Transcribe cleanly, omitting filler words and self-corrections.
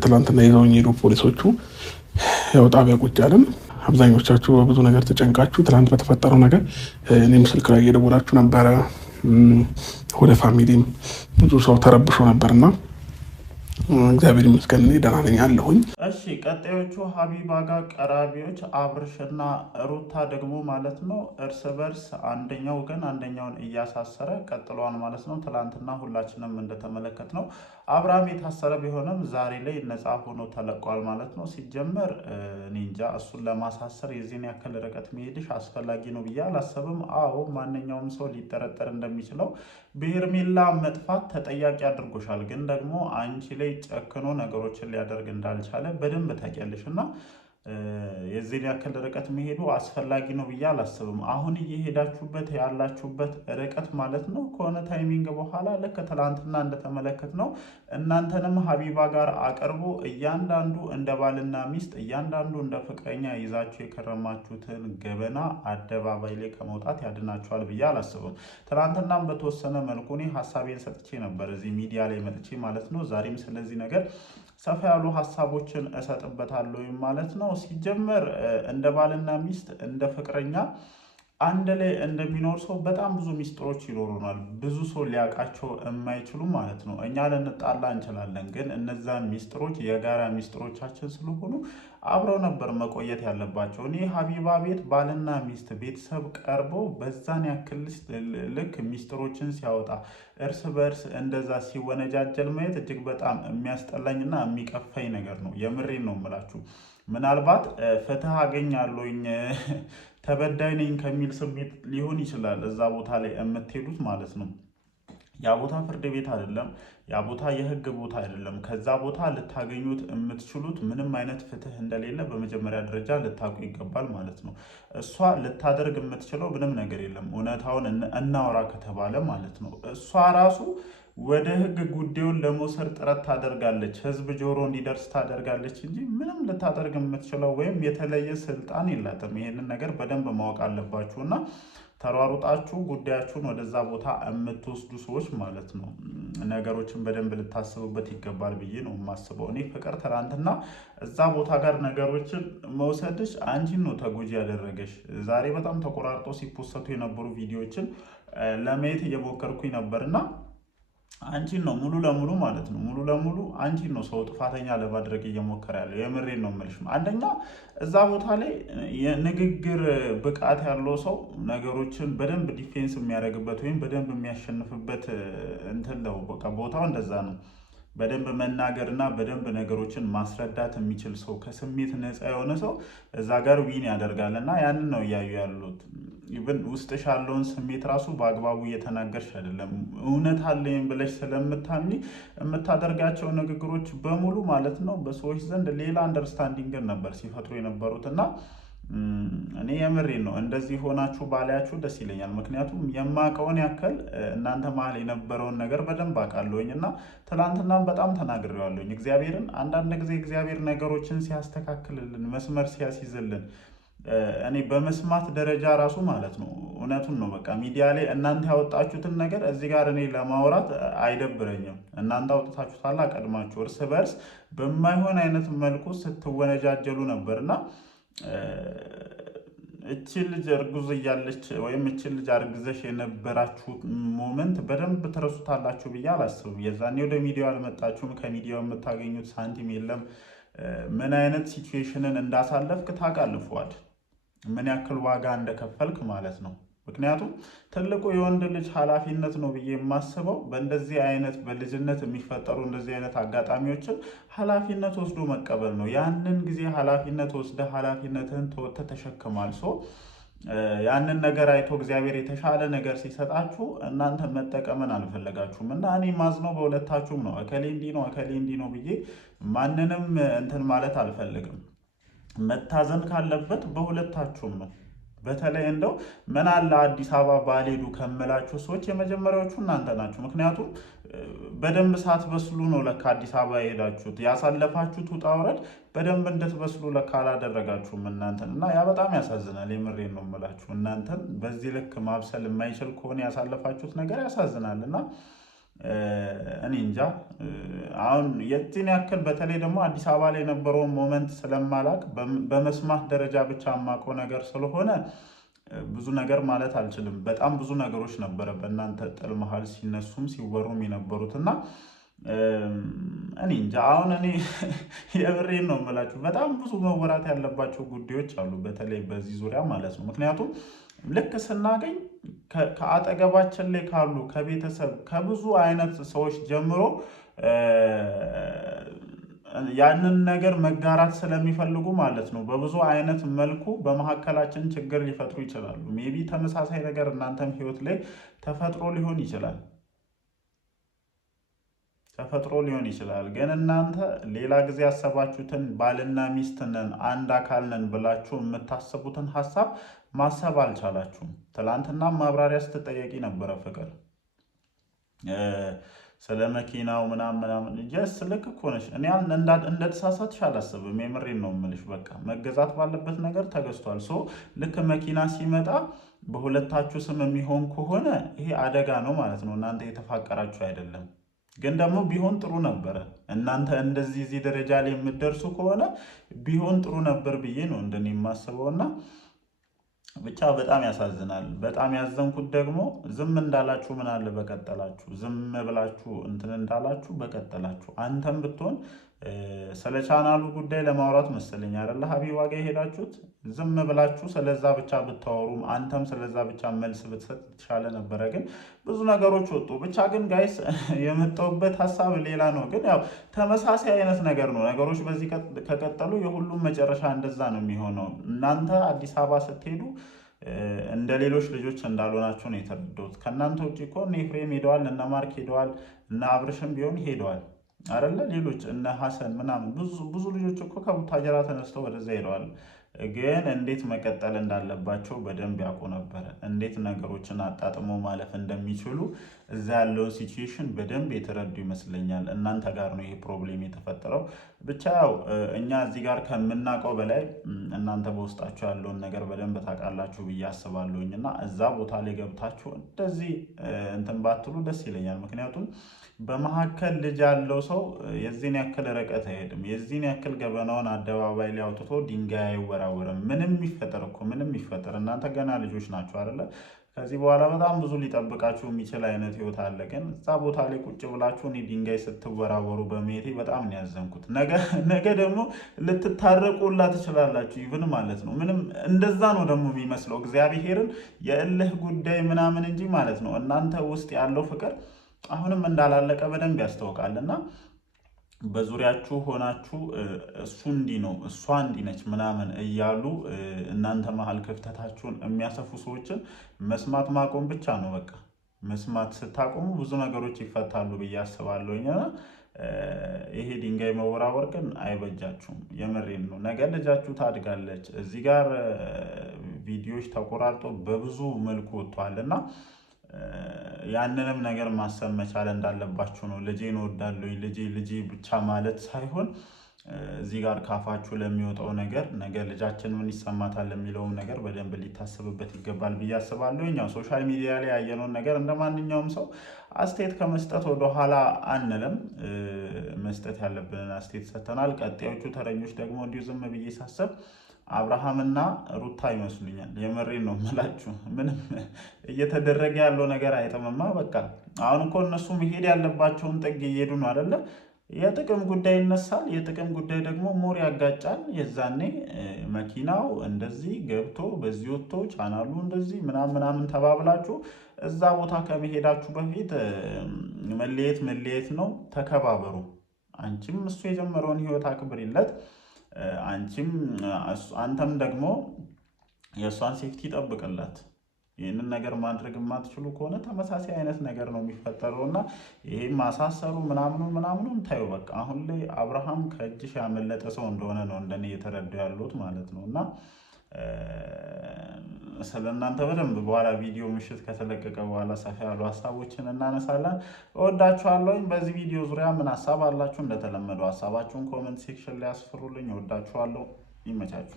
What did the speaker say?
ትናንትና ይዘውኝ ሄዱ ፖሊሶቹ። ያው ጣቢያ ቁጭ ያለን አብዛኞቻችሁ በብዙ ነገር ተጨንቃችሁ ትናንት በተፈጠረው ነገር እኔም ስልክ ላይ እየደወላችሁ ነበረ። ወደ ፋሚሊም ብዙ ሰው ተረብሾ ነበርና እግዚአብሔር ይመስገን እኔ ደህና ነኝ አለሁኝ። እሺ ቀጣዮቹ ሀቢባ ጋር ቀራቢዎች አብርሽና ሩታ ደግሞ ማለት ነው እርስ በርስ አንደኛው ወገን አንደኛውን እያሳሰረ ቀጥለዋል ማለት ነው። ትላንትና ሁላችንም እንደተመለከት ነው አብርሃም የታሰረ ቢሆንም ዛሬ ላይ ነፃ ሆኖ ተለቋል ማለት ነው። ሲጀመር እኔ እንጃ እሱን ለማሳሰር የዚህን ያክል ርቀት መሄድሽ አስፈላጊ ነው ብዬ አላሰብም። አዎ ማንኛውም ሰው ሊጠረጠር እንደሚችለው በሄርሜላ መጥፋት ተጠያቂ አድርጎሻል። ግን ደግሞ አንቺ ላይ ጨክኖ ነገሮችን ሊያደርግ እንዳልቻለ በደንብ ታውቂያለሽ እና የዚህን ያክል ርቀት መሄዱ አስፈላጊ ነው ብዬ አላስብም። አሁን እየሄዳችሁበት ያላችሁበት ርቀት ማለት ነው ከሆነ ታይሚንግ በኋላ ልክ ትላንትና እንደተመለከት ነው እናንተንም ሀቢባ ጋር አቅርቦ እያንዳንዱ እንደ ባልና ሚስት እያንዳንዱ እንደ ፍቅረኛ ይዛችሁ የከረማችሁትን ገበና አደባባይ ላይ ከመውጣት ያድናችኋል ብዬ አላስብም። ትላንትናም በተወሰነ መልኩ እኔ ሀሳቤን ሰጥቼ ነበር እዚህ ሚዲያ ላይ መጥቼ ማለት ነው። ዛሬም ስለዚህ ነገር ሰፋ ያሉ ሀሳቦችን እሰጥበታለሁ ማለት ነው። ሲጀመር እንደ ባልና ሚስት እንደ ፍቅረኛ አንድ ላይ እንደሚኖር ሰው በጣም ብዙ ሚስጥሮች ይኖሩናል። ብዙ ሰው ሊያውቃቸው የማይችሉ ማለት ነው። እኛ ልንጣላ እንችላለን፣ ግን እነዛን ሚስጥሮች የጋራ ሚስጥሮቻችን ስለሆኑ አብረው ነበር መቆየት ያለባቸው። እኔ ሀቢባ ቤት ባልና ሚስት ቤተሰብ ቀርበው በዛን ያክል ልክ ሚስጥሮችን ሲያወጣ እርስ በእርስ እንደዛ ሲወነጃጀል ማየት እጅግ በጣም የሚያስጠላኝና የሚቀፋኝ ነገር ነው። የምሬን ነው የምላችሁ። ምናልባት ፍትህ አገኛለሁኝ ተበዳይ ነኝ ከሚል ስሜት ሊሆን ይችላል እዛ ቦታ ላይ የምትሄዱት ማለት ነው። ያ ቦታ ፍርድ ቤት አይደለም። ያ ቦታ የህግ ቦታ አይደለም። ከዛ ቦታ ልታገኙት የምትችሉት ምንም አይነት ፍትህ እንደሌለ በመጀመሪያ ደረጃ ልታውቁ ይገባል ማለት ነው። እሷ ልታደርግ የምትችለው ምንም ነገር የለም። እውነታውን እናወራ ከተባለ ማለት ነው እሷ ራሱ ወደ ህግ ጉዳዩን ለመውሰድ ጥረት ታደርጋለች፣ ህዝብ ጆሮ እንዲደርስ ታደርጋለች እንጂ ምንም ልታደርግ የምትችለው ወይም የተለየ ስልጣን የላትም። ይሄንን ነገር በደንብ ማወቅ አለባችሁ እና ተሯሩጣችሁ ጉዳያችሁን ወደዛ ቦታ የምትወስዱ ሰዎች ማለት ነው ነገሮችን በደንብ ልታስቡበት ይገባል ብዬ ነው የማስበው። እኔ ፍቅር ትናንትና እዛ ቦታ ጋር ነገሮችን መውሰድሽ አንቺን ነው ተጎጂ ያደረገሽ። ዛሬ በጣም ተቆራርጦ ሲፖሰቱ የነበሩ ቪዲዮዎችን ለማየት እየሞከርኩኝ ነበርና አንቺን ነው ሙሉ ለሙሉ ማለት ነው ሙሉ ለሙሉ አንቺን ነው ሰው ጥፋተኛ ለማድረግ እየሞከረ ያለው። የምሬን ነው የምልሽ። አንደኛ እዛ ቦታ ላይ የንግግር ብቃት ያለው ሰው ነገሮችን በደንብ ዲፌንስ የሚያደርግበት ወይም በደንብ የሚያሸንፍበት እንትን ነው። በቃ ቦታው እንደዛ ነው። በደንብ መናገርና በደንብ ነገሮችን ማስረዳት የሚችል ሰው፣ ከስሜት ነፃ የሆነ ሰው እዛ ጋር ዊን ያደርጋል እና ያንን ነው እያዩ ያሉት። ኢቭን ውስጥሽ ያለውን ስሜት ራሱ በአግባቡ እየተናገርሽ አይደለም። እውነት አለኝ ብለሽ ስለምታምኒ የምታደርጋቸው ንግግሮች በሙሉ ማለት ነው በሰዎች ዘንድ ሌላ አንደርስታንዲንግን ነበር ሲፈጥሩ የነበሩት እና እኔ የምሬን ነው እንደዚህ ሆናችሁ ባላያችሁ ደስ ይለኛል። ምክንያቱም የማውቀውን ያክል እናንተ መሀል የነበረውን ነገር በደንብ አውቃለሁኝ እና ትናንትናም በጣም ተናግሬዋለሁኝ። እግዚአብሔርን አንዳንድ ጊዜ እግዚአብሔር ነገሮችን ሲያስተካክልልን መስመር ሲያስይዝልን እኔ በመስማት ደረጃ ራሱ ማለት ነው እውነቱን ነው በቃ ሚዲያ ላይ እናንተ ያወጣችሁትን ነገር እዚህ ጋር እኔ ለማውራት አይደብረኝም። እናንተ አውጥታችሁታል ቀድማችሁ እርስ በርስ በማይሆን አይነት መልኩ ስትወነጃጀሉ ነበርና እቺ ልጅ እርጉዝ እያለች ወይም እቺ ልጅ አርግዘሽ የነበራችሁ ሞመንት በደንብ ትረሱታላችሁ ብዬ አላስብም። የዛኔ ወደ ሚዲያው አልመጣችሁም። ከሚዲያው የምታገኙት ሳንቲም የለም። ምን አይነት ሲቹዌሽንን እንዳሳለፍክ ታውቃለህ፣ ምን ያክል ዋጋ እንደከፈልክ ማለት ነው። ምክንያቱም ትልቁ የወንድ ልጅ ኃላፊነት ነው ብዬ የማስበው በእንደዚህ አይነት በልጅነት የሚፈጠሩ እንደዚህ አይነት አጋጣሚዎችን ኃላፊነት ወስዶ መቀበል ነው። ያንን ጊዜ ኃላፊነት ወስደ ኃላፊነትህን ተወጥተህ ተሸክማል። ያንን ነገር አይቶ እግዚአብሔር የተሻለ ነገር ሲሰጣችሁ እናንተ መጠቀምን አልፈለጋችሁም እና እኔ ማዝነው በሁለታችሁም ነው። እከሌ እንዲህ ነው እከሌ እንዲህ ነው ብዬ ማንንም እንትን ማለት አልፈልግም። መታዘን ካለበት በሁለታችሁም ነው። በተለይ እንደው ምን አለ አዲስ አበባ ባልሄዱ ከምላችሁ ሰዎች የመጀመሪያዎቹ እናንተ ናችሁ። ምክንያቱም በደንብ ሳትበስሉ ነው ለካ አዲስ አበባ የሄዳችሁት። ያሳለፋችሁት ውጣ ውረድ በደንብ እንድትበስሉ ለካ አላደረጋችሁም እናንተን እና ያ በጣም ያሳዝናል። የምሬን ነው የምላችሁ። እናንተን በዚህ ልክ ማብሰል የማይችል ከሆነ ያሳለፋችሁት ነገር ያሳዝናል እና እኔ እንጃ። አሁን የዚህን ያክል በተለይ ደግሞ አዲስ አበባ ላይ የነበረውን ሞመንት ስለማላቅ በመስማት ደረጃ ብቻ የማውቀው ነገር ስለሆነ ብዙ ነገር ማለት አልችልም። በጣም ብዙ ነገሮች ነበረ በእናንተ ጥል መሀል ሲነሱም ሲወሩም የነበሩት እና እኔ እንጃ። አሁን እኔ የብሬን ነው የምላችሁ፣ በጣም ብዙ መወራት ያለባቸው ጉዳዮች አሉ፣ በተለይ በዚህ ዙሪያ ማለት ነው። ምክንያቱም ልክ ስናገኝ ከአጠገባችን ላይ ካሉ ከቤተሰብ ከብዙ አይነት ሰዎች ጀምሮ ያንን ነገር መጋራት ስለሚፈልጉ ማለት ነው በብዙ አይነት መልኩ በመካከላችን ችግር ሊፈጥሩ ይችላሉ። ሜቢ ተመሳሳይ ነገር እናንተም ህይወት ላይ ተፈጥሮ ሊሆን ይችላል። ግን እናንተ ሌላ ጊዜ ያሰባችሁትን ባልና ሚስት ነን አንድ አካል ነን ብላችሁ የምታስቡትን ሀሳብ ማሰብ አልቻላችሁም። ትላንትና ማብራሪያ ስትጠየቂ ነበረ ፍቅር ስለ መኪናው ምናምን ጀስ ልክ እኮ ነሽ። እኔ እንደተሳሳትሽ አላስብም። የምሬን ነው የምልሽ። በቃ መገዛት ባለበት ነገር ተገዝቷል። ልክ መኪና ሲመጣ በሁለታችሁ ስም የሚሆን ከሆነ ይሄ አደጋ ነው ማለት ነው። እናንተ የተፋቀራችሁ አይደለም። ግን ደግሞ ቢሆን ጥሩ ነበረ። እናንተ እዚህ ደረጃ ላይ የምትደርሱ ከሆነ ቢሆን ጥሩ ነበር ብዬ ነው እንደኔ የማስበውና ብቻ በጣም ያሳዝናል። በጣም ያዘንኩት ደግሞ ዝም እንዳላችሁ ምን አለ በቀጠላችሁ፣ ዝም ብላችሁ እንትን እንዳላችሁ በቀጠላችሁ። አንተም ብትሆን ስለ ቻናሉ ጉዳይ ለማውራት መሰለኝ አይደለ ሀቢባ ጋር የሄዳችሁት። ዝም ብላችሁ ስለዛ ብቻ ብታወሩም አንተም ስለዛ ብቻ መልስ ብትሰጥ የተሻለ ነበረ። ግን ብዙ ነገሮች ወጡ። ብቻ ግን ጋይስ የመጣሁበት ሀሳብ ሌላ ነው። ግን ያው ተመሳሳይ አይነት ነገር ነው። ነገሮች በዚህ ከቀጠሉ የሁሉም መጨረሻ እንደዛ ነው የሚሆነው። እናንተ አዲስ አበባ ስትሄዱ እንደ ሌሎች ልጆች እንዳልሆናችሁ ነው የተረዳሁት። ከእናንተ ውጭ እኮ እነ ኤፍሬም ሄደዋል፣ እነ ማርክ ሄደዋል፣ እነ አብርሽም ቢሆን ሄደዋል አይደለ? ሌሎች እነ ሀሰን ምናምን ብዙ ልጆች እኮ ከቡታጀራ ተነስተው ወደዛ ሄደዋል። ግን እንዴት መቀጠል እንዳለባቸው በደንብ ያውቁ ነበረ። እንዴት ነገሮችን አጣጥሞ ማለፍ እንደሚችሉ እዛ ያለውን ሲቹዌሽን በደንብ የተረዱ ይመስለኛል። እናንተ ጋር ነው ይሄ ፕሮብሌም የተፈጠረው። ብቻ ያው እኛ እዚህ ጋር ከምናውቀው በላይ እናንተ በውስጣችሁ ያለውን ነገር በደንብ ታውቃላችሁ ብዬ አስባለሁኝ እና እዛ ቦታ ላይ ገብታችሁ እንደዚህ እንትን ባትሉ ደስ ይለኛል። ምክንያቱም በመካከል ልጅ ያለው ሰው የዚህን ያክል ርቀት አይሄድም። የዚህን ያክል ገበናውን አደባባይ ላይ አውጥቶ ድንጋይ አይወራወርም። ምንም ይፈጠር እናንተ ገና ልጆች ናቸው አይደለ? ከዚህ በኋላ በጣም ብዙ ሊጠብቃችሁ የሚችል አይነት ህይወት አለ። ግን እዛ ቦታ ላይ ቁጭ ብላችሁ እኔ ድንጋይ ስትወራወሩ በሜቴ በጣም ነው ያዘንኩት። ነገ ደግሞ ልትታረቁላ ትችላላችሁ ይብን ማለት ነው። ምንም እንደዛ ነው ደግሞ የሚመስለው እግዚአብሔርን የእልህ ጉዳይ ምናምን እንጂ ማለት ነው። እናንተ ውስጥ ያለው ፍቅር አሁንም እንዳላለቀ በደንብ ያስታውቃልና በዙሪያችሁ ሆናችሁ እሱ እንዲህ ነው እሷ እንዲህ ነች ምናምን እያሉ እናንተ መሀል ክፍተታችሁን የሚያሰፉ ሰዎችን መስማት ማቆም ብቻ ነው። በቃ መስማት ስታቆሙ ብዙ ነገሮች ይፈታሉ ብዬ አስባለሁኝና ይሄ ድንጋይ መወራወር ግን አይበጃችሁም። የምሬን ነው። ነገ ልጃችሁ ታድጋለች። እዚህ ጋር ቪዲዮዎች ተቆራርጦ በብዙ መልኩ ወጥቷልና ያንንም ነገር ማሰብ መቻል እንዳለባችሁ ነው። ልጄን እወዳለሁ ልጄ ብቻ ማለት ሳይሆን እዚህ ጋር ካፋችሁ ለሚወጣው ነገር ነገ ልጃችን ምን ይሰማታል የሚለውም ነገር በደንብ ሊታሰብበት ይገባል ብዬ አስባለሁ። እኛው ሶሻል ሚዲያ ላይ ያየነውን ነገር እንደ ማንኛውም ሰው አስተያየት ከመስጠት ወደኋላ አንልም። መስጠት ያለብንን አስተያየት ሰጥተናል። ቀጣዮቹ ተረኞች ደግሞ እንዲሁ ዝም ብዬ ሳስብ አብርሃምና ሩታ ይመስሉኛል። የመሬን ነው የምላችሁ። ምንም እየተደረገ ያለው ነገር አይጥምማ። በቃ አሁን እኮ እነሱ መሄድ ያለባቸውን ጥግ እየሄዱ ነው አይደለ? የጥቅም ጉዳይ ይነሳል። የጥቅም ጉዳይ ደግሞ ሞር ያጋጫል። የዛኔ መኪናው እንደዚህ ገብቶ በዚህ ወጥቶ ቻናሉ እንደዚህ ምናምን ተባብላችሁ እዛ ቦታ ከመሄዳችሁ በፊት መለየት ነው። ተከባበሩ። አንቺም እሱ የጀመረውን ህይወት አክብሪለት። አንተም ደግሞ የእሷን ሴፍቲ ጠብቅላት። ይህንን ነገር ማድረግ የማትችሉ ከሆነ ተመሳሳይ አይነት ነገር ነው የሚፈጠረው እና ይሄ ማሳሰሩ ምናምኑን ታዩ። በቃ አሁን ላይ አብርሃም ከእጅሽ ያመለጠ ሰው እንደሆነ ነው እንደኔ እየተረዱ ያሉት ማለት ነው። እና ስለ እናንተ በደንብ በኋላ ቪዲዮ ምሽት ከተለቀቀ በኋላ ሰፋ ያሉ ሀሳቦችን እናነሳለን። እወዳችኋለሁኝ። በዚህ ቪዲዮ ዙሪያ ምን ሀሳብ አላችሁ? እንደተለመደው ሀሳባችሁን ኮመንት ሴክሽን ላይ አስፍሩልኝ። እወዳችኋለሁ። ይመቻችሁ።